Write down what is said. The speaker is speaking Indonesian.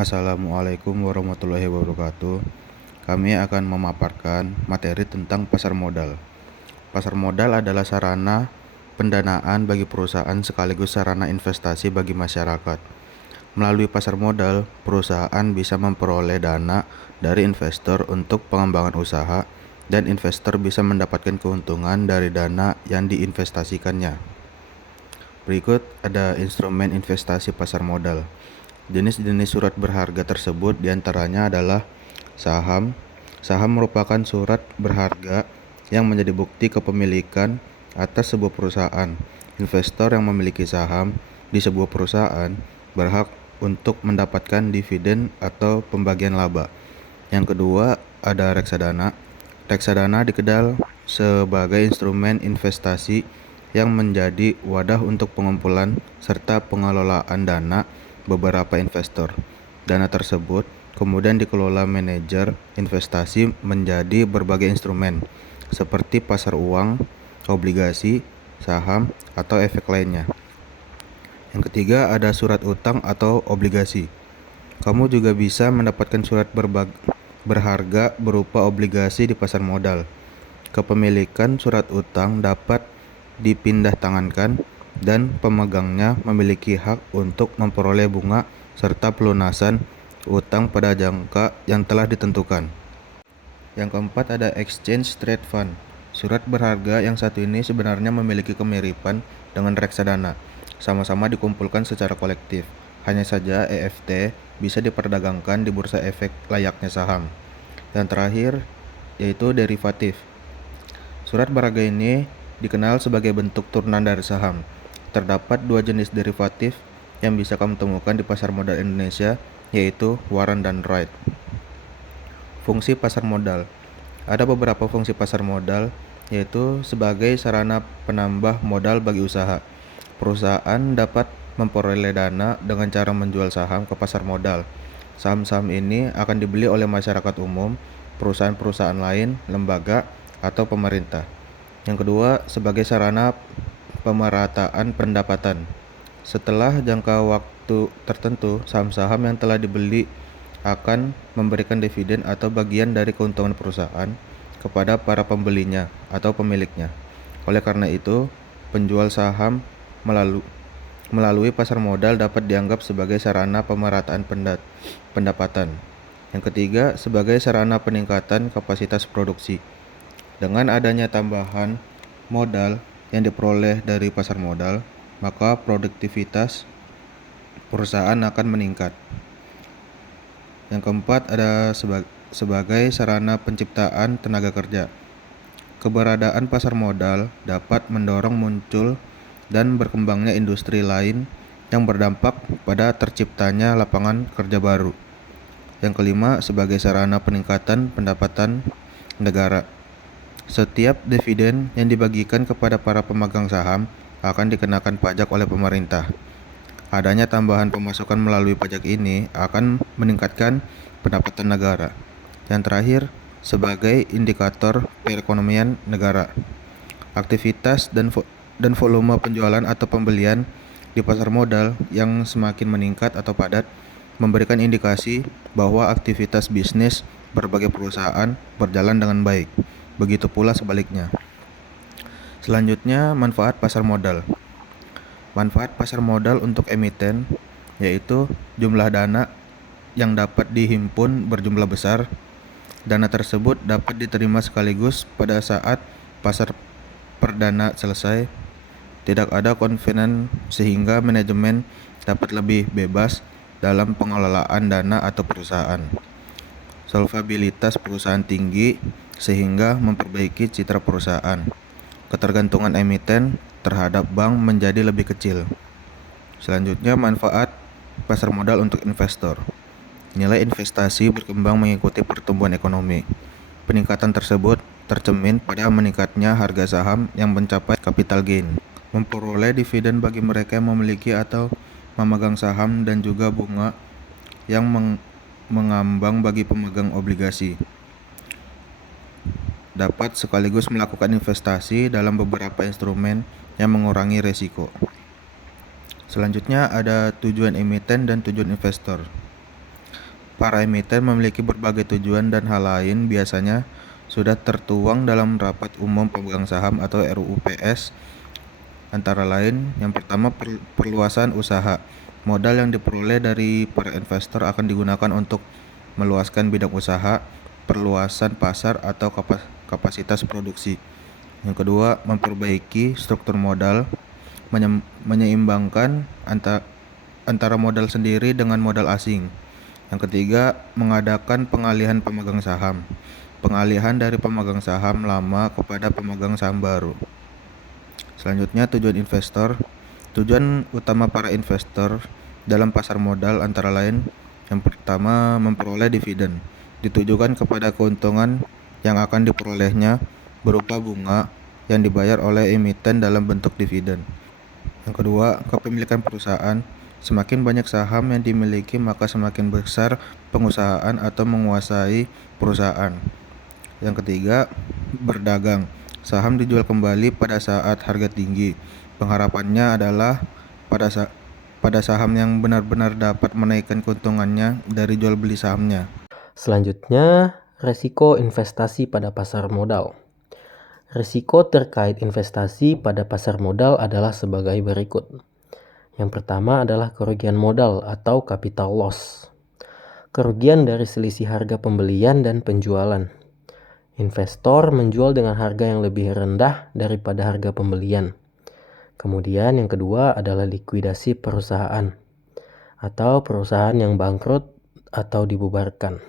Assalamualaikum warahmatullahi wabarakatuh. Kami akan memaparkan materi tentang pasar modal. Pasar modal adalah sarana pendanaan bagi perusahaan sekaligus sarana investasi bagi masyarakat. Melalui pasar modal, perusahaan bisa memperoleh dana dari investor untuk pengembangan usaha, dan investor bisa mendapatkan keuntungan dari dana yang diinvestasikannya. Berikut ada instrumen investasi pasar modal. Jenis-jenis surat berharga tersebut diantaranya adalah saham. Saham merupakan surat berharga yang menjadi bukti kepemilikan atas sebuah perusahaan. Investor yang memiliki saham di sebuah perusahaan berhak untuk mendapatkan dividen atau pembagian laba. Yang kedua, ada reksadana. Reksadana dikenal sebagai instrumen investasi yang menjadi wadah untuk pengumpulan serta pengelolaan dana beberapa investor. Dana tersebut kemudian dikelola manajer investasi menjadi berbagai instrumen, seperti pasar uang, obligasi, saham, atau efek lainnya. Yang ketiga, ada surat utang atau obligasi. Kamu juga bisa mendapatkan surat berharga berupa obligasi di pasar modal. Kepemilikan surat utang dapat dipindah tangankan dan pemegangnya memiliki hak untuk memperoleh bunga serta pelunasan utang pada jangka yang telah ditentukan. Yang keempat, ada exchange trade fund. Surat berharga yang satu ini sebenarnya memiliki kemiripan dengan reksadana, sama-sama dikumpulkan secara kolektif. Hanya saja EFT bisa diperdagangkan di bursa efek layaknya saham. Yang terakhir yaitu derivatif. Surat berharga ini dikenal sebagai bentuk turunan dari saham. Terdapat dua jenis derivatif yang bisa kamu temukan di pasar modal Indonesia, yaitu warrant dan right. Fungsi pasar modal. Ada beberapa fungsi pasar modal, yaitu sebagai sarana penambah modal bagi usaha. Perusahaan dapat memperoleh dana dengan cara menjual saham ke pasar modal. Saham-saham ini akan dibeli oleh masyarakat umum, perusahaan-perusahaan lain, lembaga, atau pemerintah. Yang kedua, sebagai sarana pemerataan pendapatan. Setelah jangka waktu tertentu, saham-saham yang telah dibeli akan memberikan dividen atau bagian dari keuntungan perusahaan kepada para pembelinya atau pemiliknya. Oleh karena itu, penjual saham melalui pasar modal dapat dianggap sebagai sarana pemerataan pendapatan. Yang ketiga, sebagai sarana peningkatan kapasitas produksi. Dengan adanya tambahan modal yang diperoleh dari pasar modal, maka produktivitas perusahaan akan meningkat. Yang keempat, ada sebagai sarana penciptaan tenaga kerja. Keberadaan pasar modal dapat mendorong muncul dan berkembangnya industri lain yang berdampak pada terciptanya lapangan kerja baru. Yang kelima, sebagai sarana peningkatan pendapatan negara. Setiap dividen yang dibagikan kepada para pemegang saham akan dikenakan pajak oleh pemerintah. Adanya tambahan pemasukan melalui pajak ini akan meningkatkan pendapatan negara. Yang terakhir, sebagai indikator perekonomian negara. Aktivitas dan volume penjualan atau pembelian di pasar modal yang semakin meningkat atau padat memberikan indikasi bahwa aktivitas bisnis berbagai perusahaan berjalan dengan baik. Begitu pula sebaliknya. Selanjutnya, manfaat pasar modal. Manfaat pasar modal untuk emiten yaitu jumlah dana yang dapat dihimpun berjumlah besar. Dana tersebut dapat diterima sekaligus pada saat pasar perdana selesai. Tidak ada konvenan sehingga manajemen dapat lebih bebas dalam pengelolaan dana atau perusahaan. Solvabilitas perusahaan tinggi sehingga memperbaiki citra perusahaan. Ketergantungan emiten terhadap bank menjadi lebih kecil. Selanjutnya, manfaat pasar modal untuk investor. Nilai investasi berkembang mengikuti pertumbuhan ekonomi. Peningkatan tersebut tercermin pada meningkatnya harga saham yang mencapai capital gain. Memperoleh dividen bagi mereka yang memiliki atau memegang saham, dan juga bunga yang mengambang bagi pemegang obligasi. Dapat sekaligus melakukan investasi dalam beberapa instrumen yang mengurangi risiko. Selanjutnya ada tujuan emiten dan tujuan investor. Para emiten memiliki berbagai tujuan dan hal lain biasanya sudah tertuang dalam Rapat Umum Pemegang Saham atau RUU PS. Antara lain, yang pertama perluasan usaha. Modal yang diperoleh dari para investor akan digunakan untuk meluaskan bidang usaha, perluasan pasar atau kapasitas produksi. Yang kedua, memperbaiki struktur modal, menyeimbangkan antara modal sendiri dengan modal asing. Yang ketiga, mengadakan pengalihan pemegang saham. Pengalihan dari pemegang saham lama kepada pemegang saham baru. Selanjutnya, tujuan investor. Tujuan utama para investor dalam pasar modal antara lain, yang pertama, memperoleh dividen. Ditujukan kepada keuntungan yang akan diperolehnya berupa bunga yang dibayar oleh emiten dalam bentuk dividen. Yang kedua, kepemilikan perusahaan. Semakin banyak saham yang dimiliki, maka semakin besar pengusahaan atau menguasai perusahaan. Yang ketiga, berdagang. Saham dijual kembali pada saat harga tinggi. Pengharapannya adalah pada saham yang benar-benar dapat menaikkan keuntungannya dari jual beli sahamnya. Selanjutnya, resiko investasi pada pasar modal. Risiko terkait investasi pada pasar modal adalah sebagai berikut. Yang pertama adalah kerugian modal atau capital loss. Kerugian dari selisih harga pembelian dan penjualan. Investor menjual dengan harga yang lebih rendah daripada harga pembelian. Kemudian yang kedua adalah likuidasi perusahaan atau perusahaan yang bangkrut atau dibubarkan.